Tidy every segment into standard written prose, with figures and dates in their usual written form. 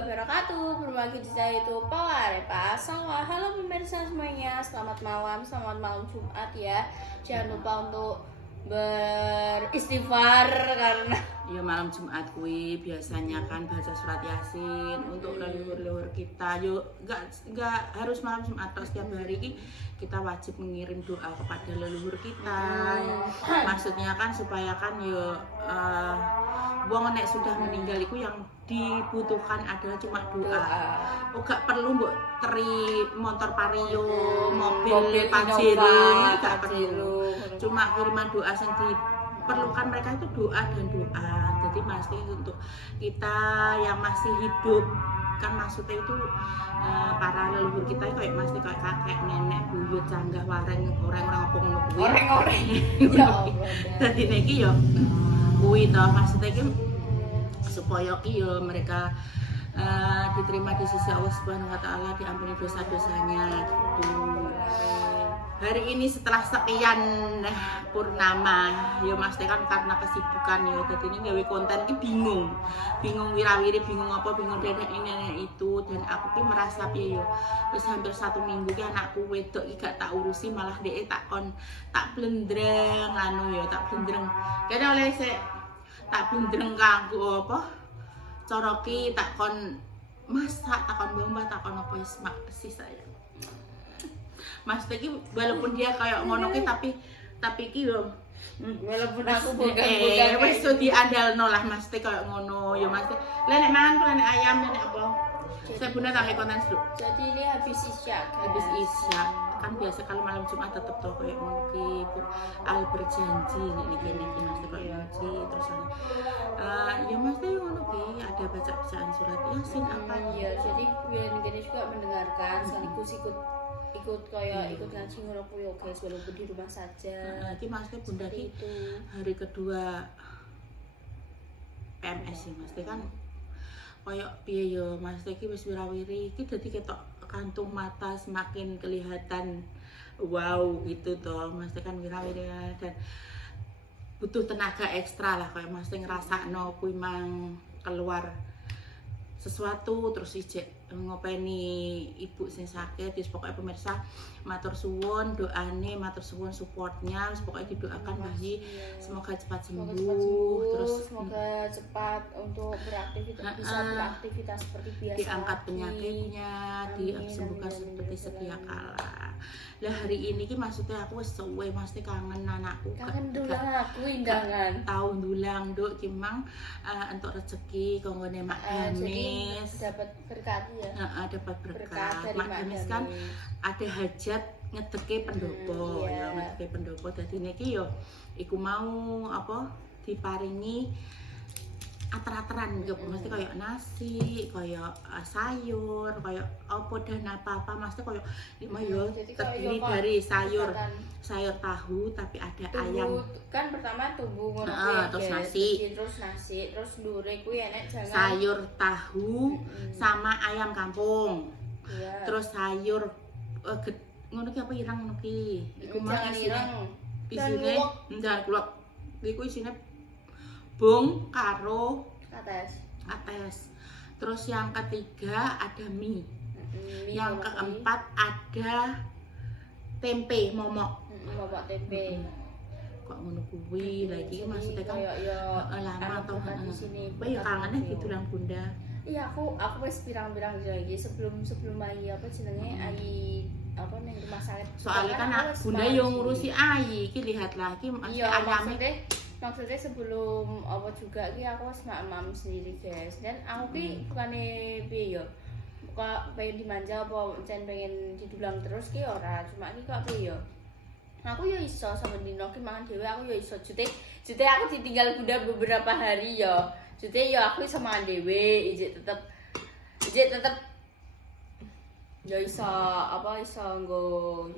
wabarakatuh. Berbagi di saya itu Pawarepa. Halo pemirsa semuanya. Selamat malam Jumat ya. Jangan lupa untuk beristighfar karena ya malam Jumat kuwi biasanya kan baca surat Yasin untuk leluhur-leluhur kita. Yo enggak harus malam Jumat, setiap hari ini kita wajib mengirim doa kepada leluhur kita. Maksudnya kan supaya kan yo wong nek sudah meninggal itu yang dibutuhkan adalah cuma doa. Oh gak perlu mbok teri motor Vario, mobil Pajero, gak perlu. Cuma kiriman doa yang diperlukan mereka itu doa dan doa. Jadi pasti untuk kita yang masih hidup kan maksudnya itu para leluhur kita kayak mesti kayak kakek, nenek, buyut, canggah, wareng, orang-orang apa ngono kuwi. Orang-orang. Ya Allah. Dadi niki yo kuwi to maksudnya iki supaya ki yo mereka diterima di sisi Allah Subhanahu wa taala, diampuni dosa-dosanya gitu. Hari ini setelah sekian purnama, ya mesti kan karena kesibukan ya, jadi ini gawe konten ki bingung wirawiri, bingung apa, bingung ini itu, dan aku ki merasa piye yo, wis hampir 1 minggu ki anakku wedok ki gak tak urusi, malah dhek tak blendreng anu ya, tak blendreng. Kene oleh sik tak blendreng kanggo apa? Cara ki tak kon masak, tak kon mbah, tak kon apa wis sih saya. Mas Teki walaupun dia kayak ngono ki tapi ki lho Walaupun aku bukan wis so diandalno lah Mas Teki kayak ngono ya Mas. Lah nek mangan kula nek ayam nek apa. Saya bunda tak konten dulu. Jadi ini habis isya kan? Habis isya kan biasa kalau malam Jumat tetep toh kayak ngono ki al berjanji niki Mas Teki kayak ngaji terus ya Mas Teki ngono ki ada baca-bacaan surat Yasin apa ya. Jadi biar gini juga mendengarkan sekaligus ikut ngaji ngono kuwi yo guys, walaupun di rumah saja. Iki maksudnya bunda ki hari kedua PMS sih Mas kan koyo piye yo Mas ki wis wirawiri iki dadi ketok kantung mata semakin kelihatan wow gitu toh Mas kan wirawiri dan butuh tenaga ekstra lah kayak Mas ngrasakno kuwi mang keluar sesuatu terus ijek ngopeni ibu sing sakit. Wis pokoknya pemirsa matur suwun doane, matur suwun supportnya, wis pokoknya didoakan Bayi semoga cepat sembuh, terus semoga cepat untuk beraktivitas, bisa beraktivitas seperti biasa, diangkat penyakitnya, disembuhkan seperti sedia kala. Lah hari ini ki maksudnya aku wis suwe mesti kangen anakku. Kangen dulang aku indangan. Tahun dulang nduk ki mang entuk rezeki kanggone Mak Gamis. Dapat berkat ya. Dapat berkat. Mak Gamis kan ada hajat ngedeke pendopo ya, ngedeke pendopo dadi niki yo iku mau apa diparingi ater-ateran gitu, mesti kayak nasi, kayak sayur, kayak apa dan apa mesti kayak lima yo terdiri dari sayur tahu tapi ada ayam. Kan pertama tumbuh ngono terus nasi, terus ndure kuwi enek jangan sayur tahu sama ayam kampung. Terus sayur ngono ki apa ireng ngono ki. Iku mah isine jangan keluar. Iku isine bung karo ates. Terus yang ketiga ada mie. Yang keempat ada tempe momok. Momok tempe. Kok ngono kuwi lagi maksudnya kan lama toh di sini. Kowe ya kangen gitu lang Bunda. Iya aku wis pirang-pirang lagi sebelum Ai apa jenenge Ai apa ning rumah sakit. Soalnya kan Bunda yo ngurusi Ai, iki lihat lagi masih ayame. Maksudnya sebelum apa juga ki aku wis mam sendiri guys. Dan aku ki bukane piye yo. Kok pengen dimanja apa pengen didulang terus ki ora, cuma ki kok piye yo. Aku yo iso sampe dino ki mangan dhewe, aku yo iso jute aku ditinggal Bunda beberapa hari yo. Jute yo aku iso mangan dhewe, ijek tetep yo iso apa iso nggo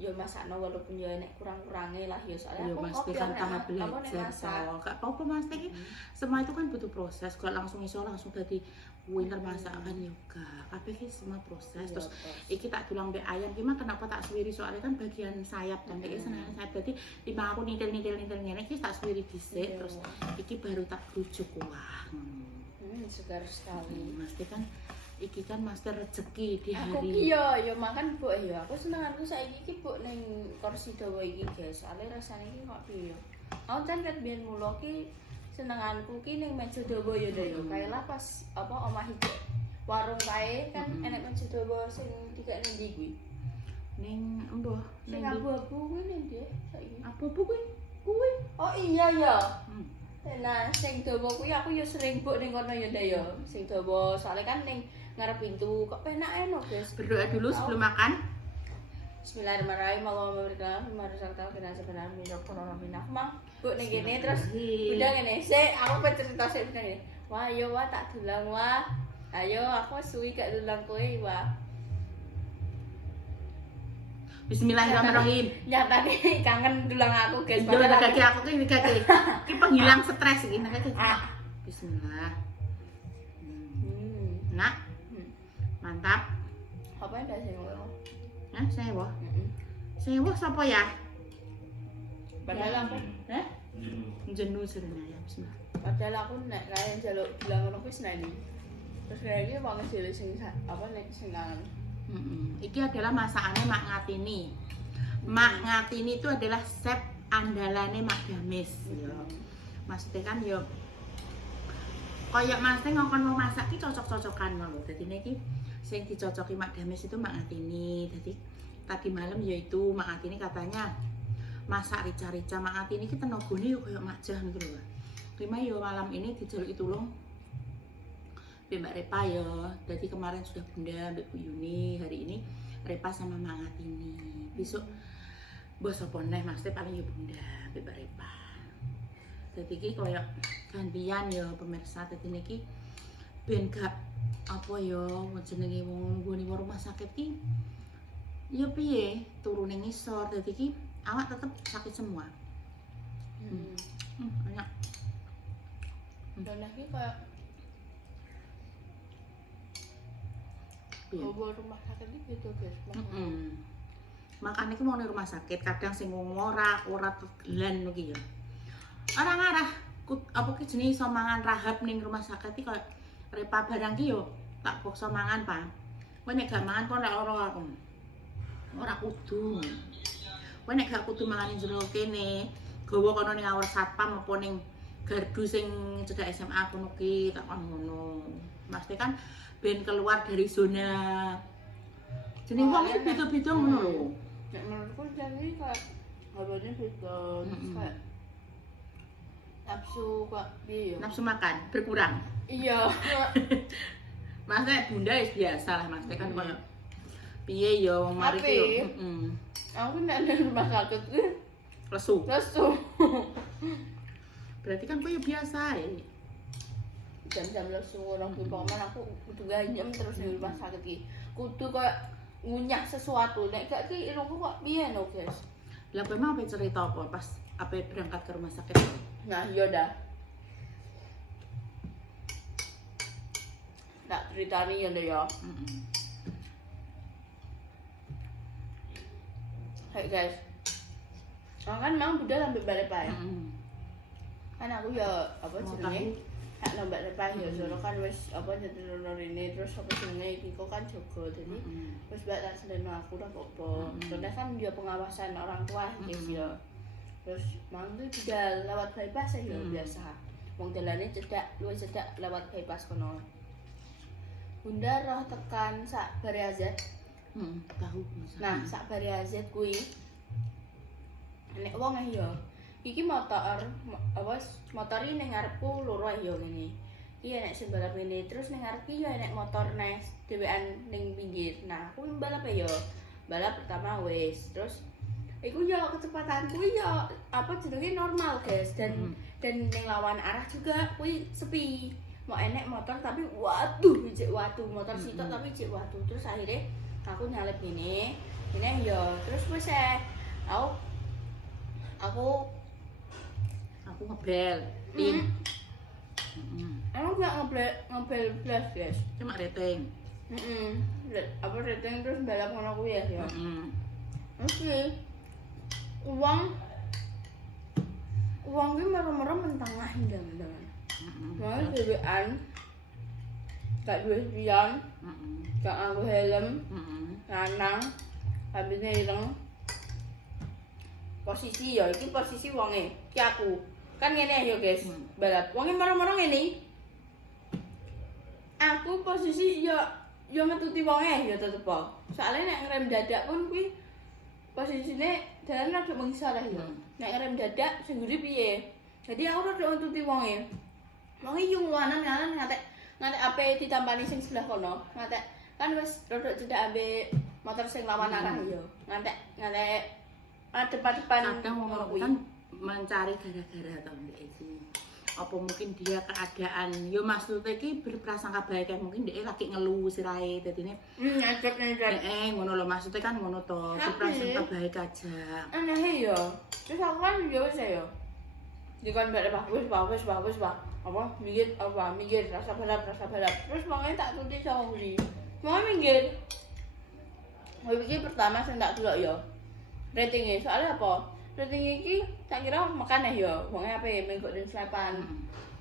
yo masakno walaupun yo nek kurang-kurange lah yo soalnya aku mesti kan tahap belajar toh. Gak apa-apa Mas iki semua itu kan butuh proses. Kalau langsung iso langsung dadi winter masakan yoga. Kabeh iki semua proses. Terus iki tak tulang mbek ayam ki mah kenapa tak suwiri soalnya kan bagian sayap dan iki seneng sayap. Dadi timbang aku nitil ngene iki tak suwiri dhisik terus iki baru tak rujuk wah. segar sekali. Mesti kan iki kan master rezeki di Aku hari. ki yo makan mbok yo. Aku senenganku saiki ki mbok ning kursi dawa iki, guys. Soale rasane iki kok piye yo. Aku kan ket biyen mulo ki senenganku ki ning meja dawa yo yo. Kayalah pas apa omah iki warung kae kan enek meja dawa sing dikek ning ndi kuwi. Ning embuh, Sing ning ndi? abu-abu kuwi ning ndi saiki? Apa-apa kuwi? Kuwi. Oh iya ya. Hmm. Nah, sing dawa kuwi aku yo sering mbok ning kono yo ndak yo. Sing dawa soalnya kan ning ngarep pintu kok penak eno, guys. Berdoa dulu sebelum makan. Bismillahirrahmanirrahim. Allahumma barik lana fima razaqtana wa qina adzabannar min corona minah. Mang, mbok ning kene terus udah ngene. Sik, aku pengen cerita sik bener ya. Wah, yo wah tak dulang wah. Ayo aku suwi gak dulang kowe wah. Bismillahirrahmanirrahim. Nyatane kangen dulang aku, guys. Jangan Padahal kaki aku ki kaki. Ki penghilang stres iki nek kaki. Ah. Bismillah. Hmm. Nak, mantap. Apa yang sing ngono? Nah, sewa. Sewa sapa ya? Padahal aku Jenuh sebenarnya ya. Bismillah. Padahal aku nek kae njaluk bilang ngono kuwi seneni. Terus kayak iki wong dhewe sing apa nek sing kangen. Iki adalah masakannya Mak Ngatini. Mak Ngatini itu adalah chef andalane Mak Damis. Ya. Maksudnya kan yo kayak Mas ngongkon mau masak ki cocok-cocokan lho. Dadi niki sing dicocoki Mak Damis itu Mak Ngatini. Jadi tadi malam yaitu Mak Ngatini katanya masak rica-rica. Mak Ngatini ki tenagane yo kayak Mak Jah gitu lho. Terima yo malam ini dijaluki tulung Mbak Repa ya. Jadi kemarin sudah Bunda Mbak Bu Yuni, hari ini Repa sama Mak Ngatini. Besok bos apa neh maksudnya paling ya Bunda Mbak Repa. Jadi iki koyo gantian ya pemirsa. Dadi niki ben gak apa ya jenenge wong nggone rumah sakit ki ya piye turune ngisor. Dadi iki awak tetep sakit semua. Enak. Dan lagi kayak Bobol rumah sakit ini gitu, guys. Makanya aku mau di rumah sakit kadang sing ora tegelan iki ya. Ora ngarah apa ki jenenge iso mangan rahab ning rumah sakit iki koyo Repa barang ki yo tak paksa mangan, Pak. Kowe nek gak mangan kok ora lara aku. Ora kudu. Kowe nek gak kudu mangan jero kene, gawa kono ning awor satpam apa ning gardu sing cedhak SMA kono ki tak kon ngono. Mesti kan ben keluar dari zona jeneng wong iki beda-beda ngono lho. Nek menurutku jadi kayak habisnya beda, kayak nafsu kok piye ya? Nafsu makan berkurang. Iya. Maksudnya Bunda wis biasa lah, Mas. Kan koyo piye ya wong mari ki yo. Aku nek nang rumah sakit kuwi Lesu. lesu. Berarti kan koyo biasa ya. Jam-jam lesu ngono kuwi pokoknya aku kudu ganyem terus di rumah sakit iki. Kudu kayak ngunyah sesuatu. Nek gak ki irungku kok piye no, guys. Lah kowe mau cerita apa pas berangkat ke rumah sakit? Nah, iya dah. Nak ceritani ya deh ya. Hai guys. Kan memang udah lambe balik ya. Kan aku ya apa jenenge? Hak lambe balik ya, soalnya kan wis apa nyetelno ini terus apa jenenge iki kok kan jaga jadi wis bak tak seleno aku dah apa. Soalnya kan dia pengawasan orang tua guys ya. Terus mang tuh juga lewat bypass ya biasa. Wong dalane cedak, luwih cedak lewat bypass kono. Bunda roh tekan sak bare azat. Tahu. Nah, sak bare azat kuwi nek wong ya iki motor apa motor iki ning ngarepku loro ya ngene. Iki nek sing balap ngene terus ning ngarep iki ya nek motor nes dhewean ning pinggir. Nah, aku balap ya. Balap pertama wis, terus iku ya kecepatanku ya apa jenenge normal, guys. Dan ning lawan arah juga kuwi sepi. Mau enek motor tapi waduh cek watu motor sitok tapi cek watu. Terus akhirnya aku nyalip gini ya terus wis aku ngebel tim. Aku gak ngebel blas, guys. Cuma rating. Apa rating terus balap ngono kuwi ya. Oke. Uang ki merem-merem mentengah ndang-ndangan. Wah, dhewean gak duwe spion, Heeh. gak nganggo helm, Heeh. lanang, habisnya ireng. Posisi ya, iki posisi wonge, iki aku. Kan ngene ya guys, balap. Wonge marang-marang ngene. Aku posisi ya ngetuti wonge ya tetep po. Soalnya nek ngerem dadak pun kuwi posisine dalan rada mengisor ya. Nek ngerem dadak sing nguri piye? Jadi aku rada ngetuti wonge. Wonge yo nganan ngatek ape ditampani sing sebelah kono. Ngatek kan wis rada cedak ambek motor sing lawan arah ya. Ngatek depan-depan Kadang wong kuwi. kan mencari gara-gara atau mbak iki. Apa mungkin dia keadaan yo maksudnya iki berprasangka baik kan mungkin dia lagi ngeluh sirahe dadine Ngajak. ngono lho maksudnya kan ngono to berprasangka baik aja. Aneh ya. Terus aku kan ya wis ya. Dikon mbak wis Pak. Apa minggir rasa balap. Terus wonge tak tuti sama nguri. Wonge minggir. Mau iki pertama sing tak delok ya. Ratingnya soalnya apa? Rating iki tak kira makan ya, wonge ape mengko den selepan.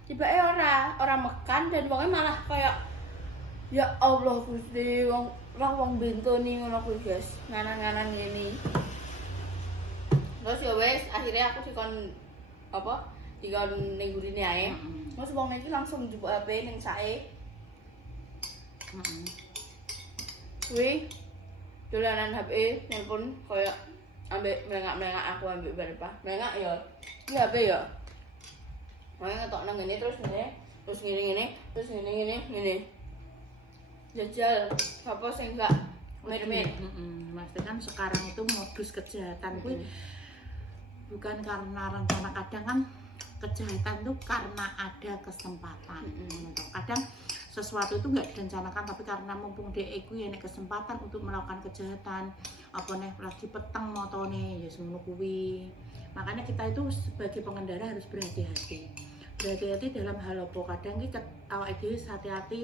Tibake ora makan dan wonge malah kayak ya Allah Gusti wong bentoni ngono kuwi guys. Nganan-nganan ngene. Terus ya wes akhirnya aku dikon ning gurine ae. Terus wong iki langsung njupuk HP ning sae. Kuwi dolanan HP nelpon kayak ambek melengak aku ambek berapa melengak ya iki HP ya makanya ngetok nang ngene terus ngene jajal apa sing enggak mermet. Maksudnya kan sekarang itu modus kejahatan kuwi bukan karena rencana, kadang kan kejahatan tuh karena ada kesempatan. Kadang sesuatu itu nggak direncanakan tapi karena mumpung dia ya kesempatan untuk melakukan kejahatan apa nih lagi peteng motone ya semua kuwi. Makanya kita itu sebagai pengendara harus berhati-hati dalam hal apa. Kadang kita awake dhewe hati-hati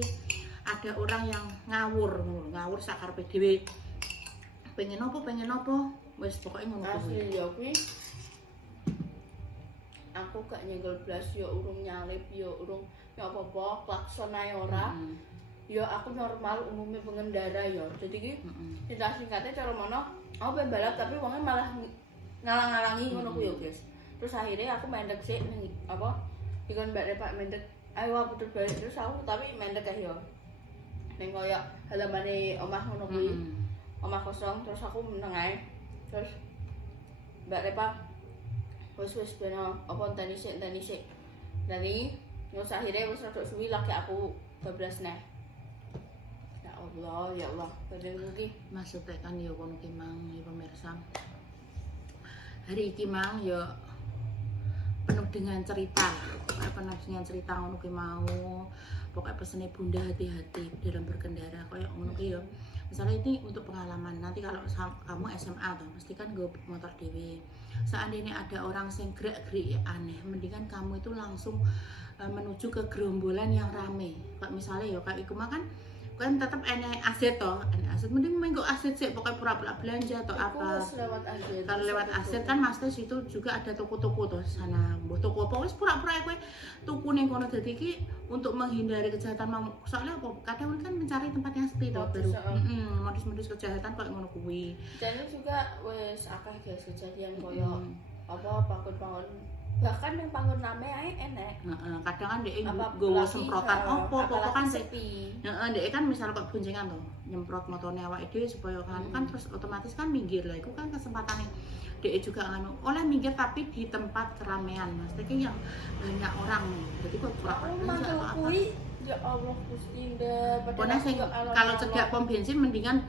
ada orang yang ngawur sakarepe dhewe pengen apa wis pokoknya ngono kuwi. Asli ya kuwi aku gak nyenggol blas ya urung nyalip ya urung ya apa-apa klakson ae ora. Ya aku normal umumnya pengendara ya. Jadi ki cerita singkatnya cara mana aku pengen balap tapi wongnya malah ngalang-ngalangi ngono kuwi ya guys. Terus akhirnya aku mendek sih ning dikon Mbak Repak mendek ayo puter balik terus aku tapi mendek ae ya. Ning koyo halamane omah ngono kuwi. Omah kosong terus aku meneng ae. Terus Mbak Repak wis beno apa tani sik dari terus akhirnya wis rada suwi lagi aku bablas neh. Ya Allah, badan iki Maksudnya kan ya kono ki mang ya pemirsa. Hari iki mang ya penuh dengan cerita. Ngono ki mau. Pokoknya pesene Bunda hati-hati dalam berkendara kayak ngono ki ya. Misalnya ini untuk pengalaman. Nanti kalau kamu SMA tuh mesti kan gue motor dewe. Seandainya ada orang sing gerak-gerik aneh, mendingan kamu itu langsung menuju ke gerombolan yang rame. Kayak misalnya ya kayak iku kan tetap enek aset toh, mending menggo aset sih pokoknya pura-pura belanja atau apa. Kalau lewat aset kan maksudnya situ juga ada toko-toko tuh sana, toko apa wis pura-pura kowe tuku ning kono dadi iki untuk menghindari kejahatan. Soalnya apa? Kadang kan mencari tempat yang sepi toh baru. Modus-modus kejahatan kayak ngono kuwi. Dan juga wis akeh guys kejadian koyo apa panggon bahkan yang panggon rame ae enek. Kadang kan dhek nggowo semprotan opo kan sepi. Dhek kan misal kok boncengan to, nyemprot motone awake dhewe supaya kan terus otomatis kan minggir lah. Iku kan kesempatane dhek juga oleh minggir tapi di tempat keramaian. Maksudnya yang banyak orang. Jadi kok pura-pura apa. Ya Allah Gusti ndak pokoknya kalau cedak pom bensin mendingan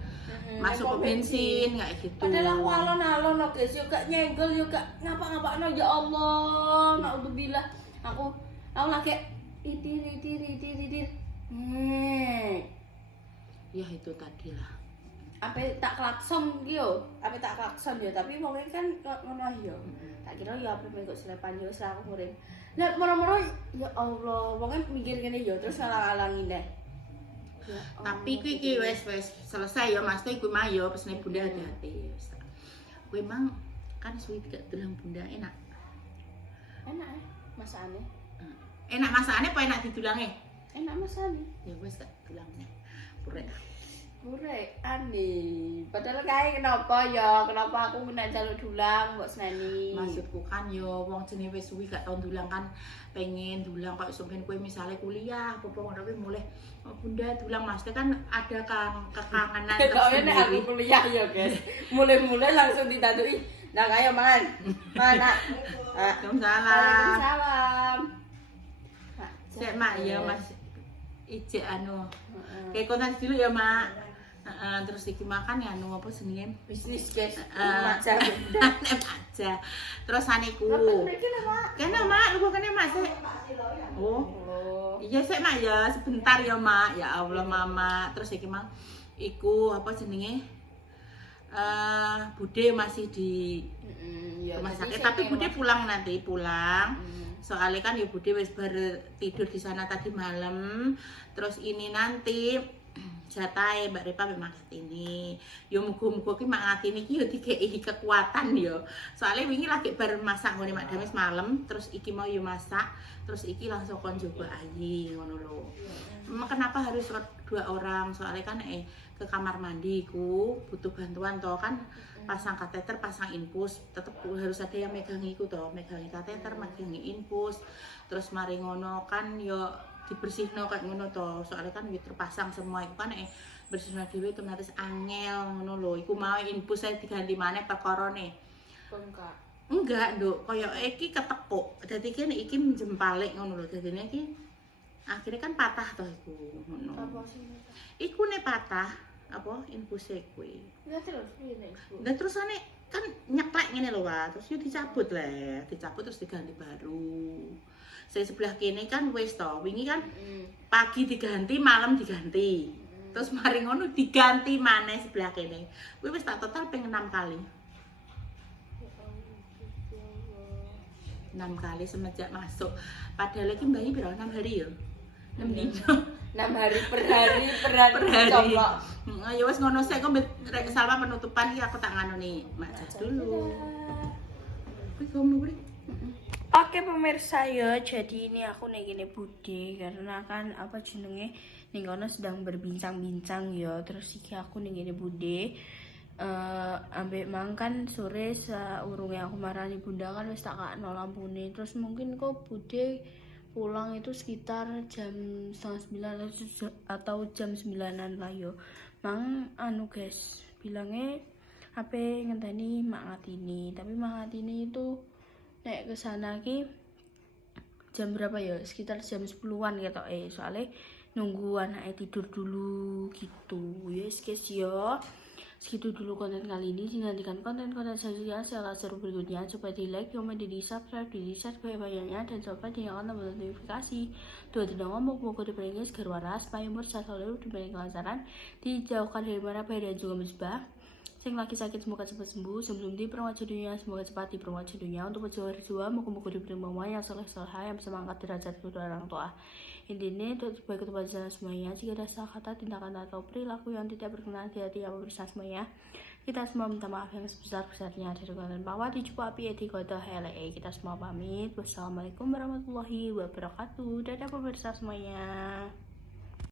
masuk pom bensin kayak gitu. Padahal aku alon-alon guys, yo gak nyenggol yo gak ngapa-ngapakno ya Allah. Naudzubillah. Aku lagi itir. Ya itu tadi lah. Apa tak klakson yo, tapi wong kan ngono yo. Tak kira ya apa mengko selepan yo aku murim. Lah moro-moro ya Allah, wong mikir ngene yo terus ngalang-alangi deh. Ya, tapi kuwi wis selesai ya Mas, kuwi mah ya pesene Bunda hati-hati wis. Kuwi mang kan suwi gak dolang Bunda enak. Enak masakane. Enak masakane apa enak didulange? Enak masane. Ya wis tak tulangnya. Purek. Purek aneh. Padahal kae kenapa ya? Kenapa aku kena jaluk dulang mbok seneni? Maksudku kan yo wong jenenge wis suwi gak tau dulang kan pengen dulang kok sampeyan kowe misale kuliah apa ngono kuwi mulai Bunda dulang maksudnya kan ada kan kekangenan Soalnya nek aku kuliah ya, guys. Mulai-mulai langsung ditandui. Nah, kayo man. Mana? Waalaikumsalam. Waalaikumsalam. Sik Mak ya Mas ijek anu. Kayak konten dulu ya Mak. Terus iki makan ya anu apa jenenge? Bisnis, guys. Aja. Aja. Terus aniku. Kene Mak, lu kene Mak sik. Oh. Iya sik Mak ya, sebentar ya Mak. Ya Allah Mama. Terus iki Mak iku apa jenenge? Bude masih di rumah sakit, tapi Bude pulang nanti pulang. Soalnya kan ya Bude wis baru tidur di sana tadi malam. Terus ini nanti jatahe Mbak Repa memang ini. Yo muga-muga ki mak ngatini ki yo dikeki kekuatan yo. Soalnya wingi lagi bar masak ngene Mak Damis malam, terus iki mau yo masak, terus iki langsung kon coba ayi ngono lho. Kenapa harus 2 orang? Soalnya kan ke kamar mandiku butuh bantuan toh kan pasang kateter, pasang infus, tetep harus ada yang megangi iku toh, megangi kateter, megangi infus. Terus mari ngono kan yo dibersihno kayak ngono toh. Soalnya kan wis terpasang semua iku kan bersihno dhewe otomatis angel ngono lho. Iku mau infus saya diganti maneh perkarane. Enggak, Nduk, koyo iki ketekuk. Dadi kene iki menjempalik ngono lho. Dadine iki akhirnya kan patah toh iku ngono. Apa sih? Iku ne patah apa infuse kuwi. Ya terus piye Ibu? Dan terus ane kan nyeklek ngene lho, Wak. Terus yo dicabut lah, dicabut terus diganti baru. Saya sebelah kene kan wis to, wingi kan pagi diganti, malam diganti. Terus mari ngono diganti maneh sebelah kene. Kuwi wis tak total ping 6 kali. 6 kali semenjak masuk. Padahal iki bayi piro 6 hari ya. 6 dino. 6 hari per hari. Coba. Ya wis ngono sik kok rek salwa penutupan iki aku tak nganoni Mak Jas dulu. Kuwi kamu kuwi. Oke pemirsa ya, jadi ini aku nih gini Bude karena kan apa jenenge ning kono sedang berbincang-bincang ya. Terus iki aku nih gini Bude ambek mang kan sore saurunge aku marani Bunda kan wis tak kakno lampune. Terus mungkin kok Bude pulang itu sekitar jam 8:30 atau jam 9-an lah yo. Mang anu guys, bilangnya HP ngenteni Mak Ngatini, tapi Mak Ngatini itu nek kesana ki jam berapa ya? Sekitar jam 10-an gitu soalnya nunggu anaknya tidur dulu gitu. Yes guys yo. Segitu dulu konten kali ini. Nantikan konten-konten selanjutnya setelah seru berikutnya. Coba di like, komen, di subscribe, di share banyak-banyaknya, dan coba dinyalakan tombol notifikasi. Dua tidak ngomong mau kode peringnya segar waras, supaya umur sehat selalu dibanding kelancaran, dijauhkan dari mara bahaya dan juga musibah. Yang lagi sakit semoga cepat sembuh, sebelum di perwaja dunia semoga cepat di perwaja dunia. Untuk pejuang berjuang moga-moga diberi mama yang soleh-soleh yang bisa mengangkat derajat kedua orang tua. Intinya untuk baik kepada semuanya, jika ada salah kata, tindakan atau perilaku yang tidak berkenan di hati yang pemirsa semuanya, kita semua minta maaf yang sebesar-besarnya dari konten bahwa dicoba api di kota HLE. Kita semua pamit. Wassalamualaikum warahmatullahi wabarakatuh. Dadah pemirsa semuanya.